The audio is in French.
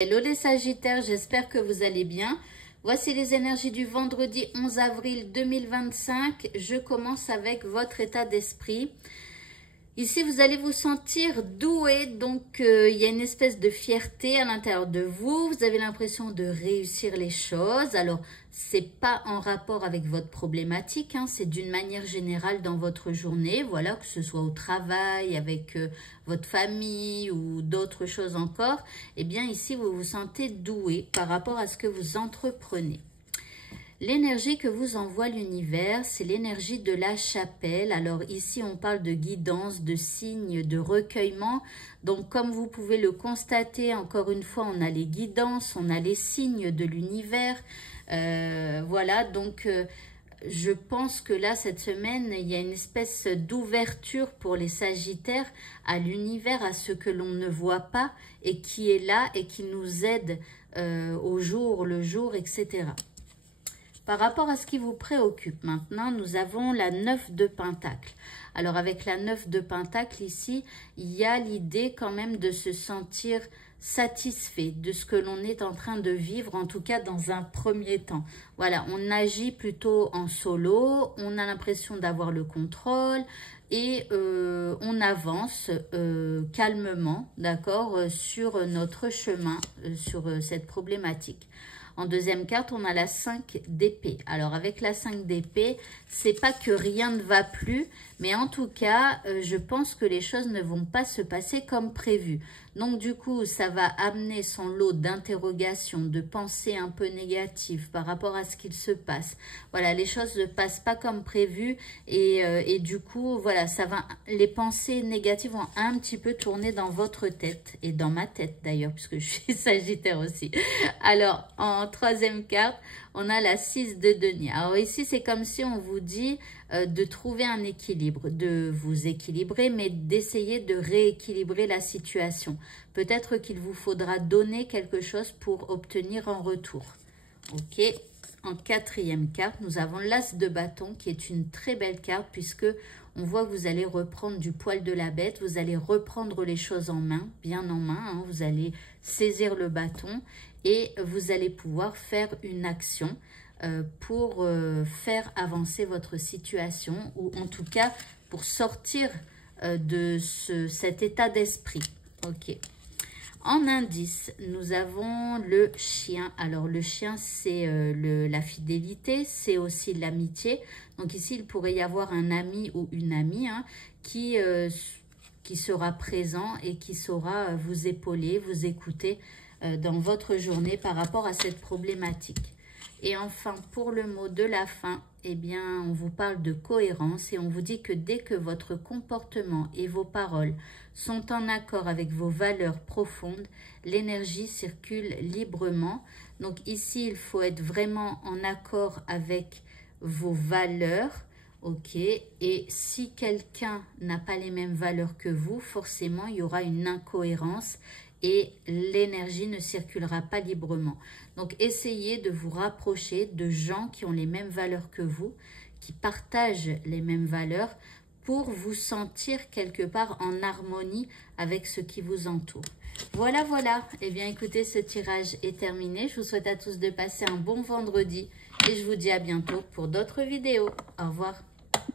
Hello les Sagittaires, j'espère que vous allez bien. Voici les énergies du vendredi 11 avril 2025. Je commence avec votre état d'esprit. Ici, vous allez vous sentir doué, donc il y a une espèce de fierté à l'intérieur de vous. Vous avez l'impression de réussir les choses. Alors, c'est pas en rapport avec votre problématique, hein, c'est d'une manière générale dans votre journée. Voilà, que ce soit au travail, avec votre famille ou d'autres choses encore. Eh bien, ici, vous vous sentez doué par rapport à ce que vous entreprenez. L'énergie que vous envoie l'univers, c'est l'énergie de la chapelle. Alors ici, on parle de guidance, de signes, de recueillement. Donc comme vous pouvez le constater, encore une fois, on a les guidances, on a les signes de l'univers. Voilà, donc je pense que là, cette semaine, il y a une espèce d'ouverture pour les Sagittaires à l'univers, à ce que l'on ne voit pas et qui est là et qui nous aide au jour le jour, etc. Par rapport à ce qui vous préoccupe maintenant, nous avons la 9 de Pentacle. Alors avec la 9 de Pentacle ici, il y a l'idée quand même de se sentir satisfait de ce que l'on est en train de vivre, en tout cas dans un premier temps. Voilà, on agit plutôt en solo, on a l'impression d'avoir le contrôle et on avance calmement, d'accord, sur notre chemin, sur cette problématique. En deuxième carte, on a la 5 d'épée. Alors, avec la 5 d'épée, c'est pas que rien ne va plus, mais en tout cas, je pense que les choses ne vont pas se passer comme prévu. Donc, du coup, ça va amener son lot d'interrogations, de pensées un peu négatives par rapport à ce qu'il se passe. Voilà, les choses ne passent pas comme prévu et du coup, voilà, les pensées négatives vont un petit peu tourner dans votre tête et dans ma tête d'ailleurs, puisque je suis Sagittaire aussi. Alors, en troisième carte, on a la 6 de denier. Alors ici, c'est comme si on vous dit de trouver un équilibre, de vous équilibrer, mais d'essayer de rééquilibrer la situation. Peut-être qu'il vous faudra donner quelque chose pour obtenir en retour. Ok. En quatrième carte, nous avons l'As de bâton qui est une très belle carte puisque on voit que vous allez reprendre du poil de la bête, vous allez reprendre les choses en main, bien en main, hein, vous allez saisir le bâton et vous allez pouvoir faire une action pour faire avancer votre situation ou en tout cas pour sortir de cet état d'esprit. Ok. En indice, nous avons le chien. Alors, le chien, c'est la fidélité, c'est aussi l'amitié. Donc ici, il pourrait y avoir un ami ou une amie hein, qui sera présent et qui saura vous épauler, vous écouter dans votre journée par rapport à cette problématique. Et enfin, pour le mot de la fin, eh bien, on vous parle de cohérence et on vous dit que dès que votre comportement et vos paroles sont en accord avec vos valeurs profondes, l'énergie circule librement. Donc ici, il faut être vraiment en accord avec vos valeurs. Ok, et si quelqu'un n'a pas les mêmes valeurs que vous, forcément, il y aura une incohérence et l'énergie ne circulera pas librement. Donc, essayez de vous rapprocher de gens qui ont les mêmes valeurs que vous, qui partagent les mêmes valeurs pour vous sentir quelque part en harmonie avec ce qui vous entoure. Voilà, voilà. Eh bien, écoutez, ce tirage est terminé. Je vous souhaite à tous de passer un bon vendredi et je vous dis à bientôt pour d'autres vidéos. Au revoir.